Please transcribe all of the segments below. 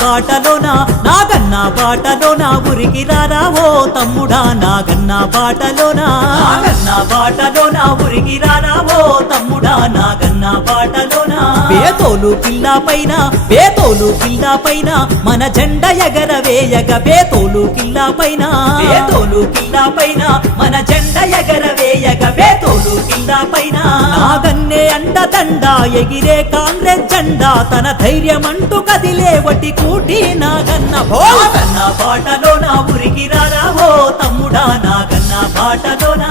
బాటలోన నాగన్న బాటలోన ఉరికి రారా ఓ తమ్ముడా నాగన్న బాటలోన నాగన్న బాటలోన ఉరికి రారా ఓ తమ్ముడా నాగన్న బాటలోన పేతోలు కిల్లా పైన మన జెండ ఎగరవేయగ పేతోలు కిల్లా పైన మన జెండ ఎగరవేయగ పేతోలు కిల్లా పైన నాగన్నే అండదండ ఎగిరే కాంగ్రెస్ జెండా తన ధైర్యమంటూ కదిలే వటి కూటి నాగన్న బాటలోన ఉరికి రారా ఓ తమ్ముడా నాగన్న బాటలోన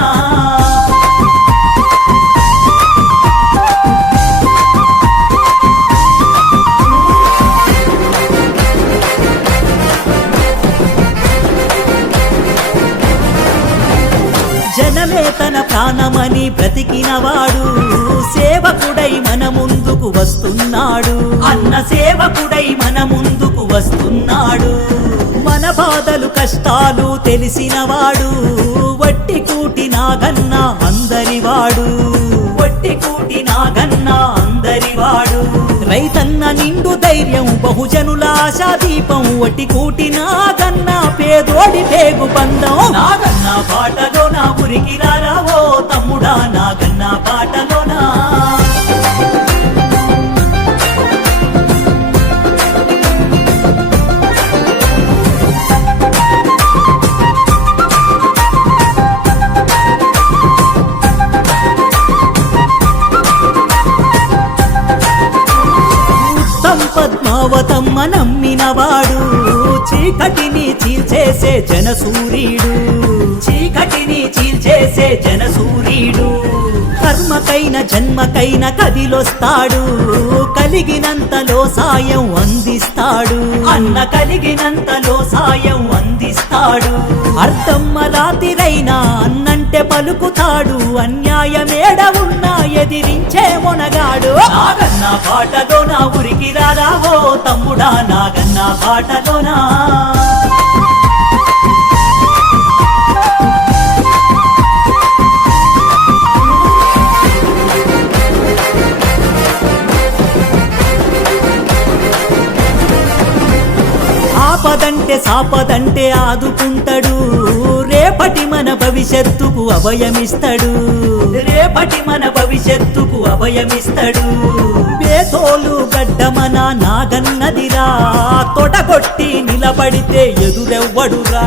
జనమే తన ప్రాణమని బ్రతికినవాడు సేవకుడై మన ముందుకు వస్తున్నాడు అన్న సేవకుడై మన ముందుకు వస్తున్నాడు మన బాధలు కష్టాలు తెలిసినవాడు వట్టి కూటి నాగన్న అందరివాడు రైతన్న నిండు ధైర్యం బహుజనుల ఆశాదీపం వట్టి కూటి నాగన్న పేదోడి పేగు బంధం నాగన్న బాటలోన ఉరికి రారా ఓ తమ్ముడా నాగన్న బాటలోన పద్మావతమ్మ నమ్మినవాడు చీకటిని చీల్చేసే జనసూరీడు కర్మకైన జన్మకైన కదిలొస్తాడు కలిగినంతలో సాయం అందిస్తాడు అన్న కలిగినంతలో సాయం అందిస్తాడు అర్థమ్మ రాతిరైనా అన్నంటే పలుకుతాడు అన్యాయమేడ ఉన్నా ఎదిరించే మొనగాడు నాగన్న బాటలోన ఉరికి రారా ఓ తమ్ముడా నాగన్న బాటలోన ఆపదంటే సాపదంటే ఆదుకుంటాడు రేపటి మన భవిష్యత్తుకు అభయమిస్తాడు పేదోలు గడ్డ మన నాగన్నదిరా తొడగొట్టి నిలబడితే ఎదురెవ్వడురా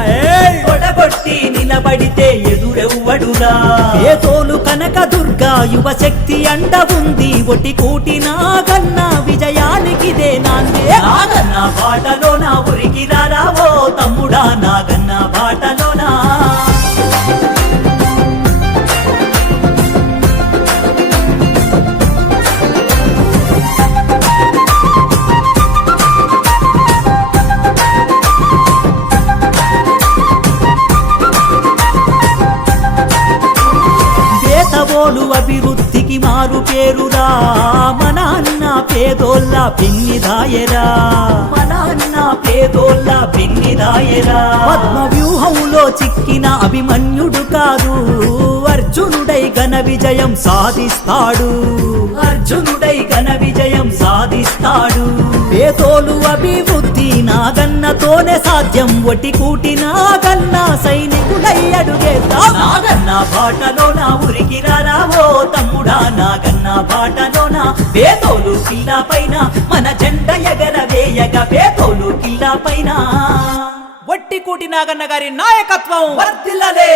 పేదోలు కనక దుర్గా యువశక్తి అండ ఉంది ఒటి కూటి నాగన్న విజయానికిదే నాందే నాగన్న బాటలోన ఉరికి రారా ఓ తమ్ముడా నాగన్న బాటలోన పేదవోలు అభివృద్ధికి మారు పేరురా మన అన్న పేదోళ్ళ పిన్నిదాయరా పద్మ వ్యూహంలో చిక్కిన అభిమన్యుడు కాదు అర్జునుడై ఘన విజయం సాధిస్తాడు పేదోలు అభివృద్ధి నాగన్నతోనే సాధ్యం ఒటి కూటి నాగన్న సైనికుడై అడుగేద్దాం నాగన్న బాటలోన ఉరికి రారా ఓ తమ్ముడా నాగన్న బాటలోన పేదోలు కిల్లా పైన మన జెండ ఎగరవేయగ పేదోలు కిల్లా పైన వట్టి కూటి నాగన్న గారి నాయకత్వం వర్ధిల్లలే.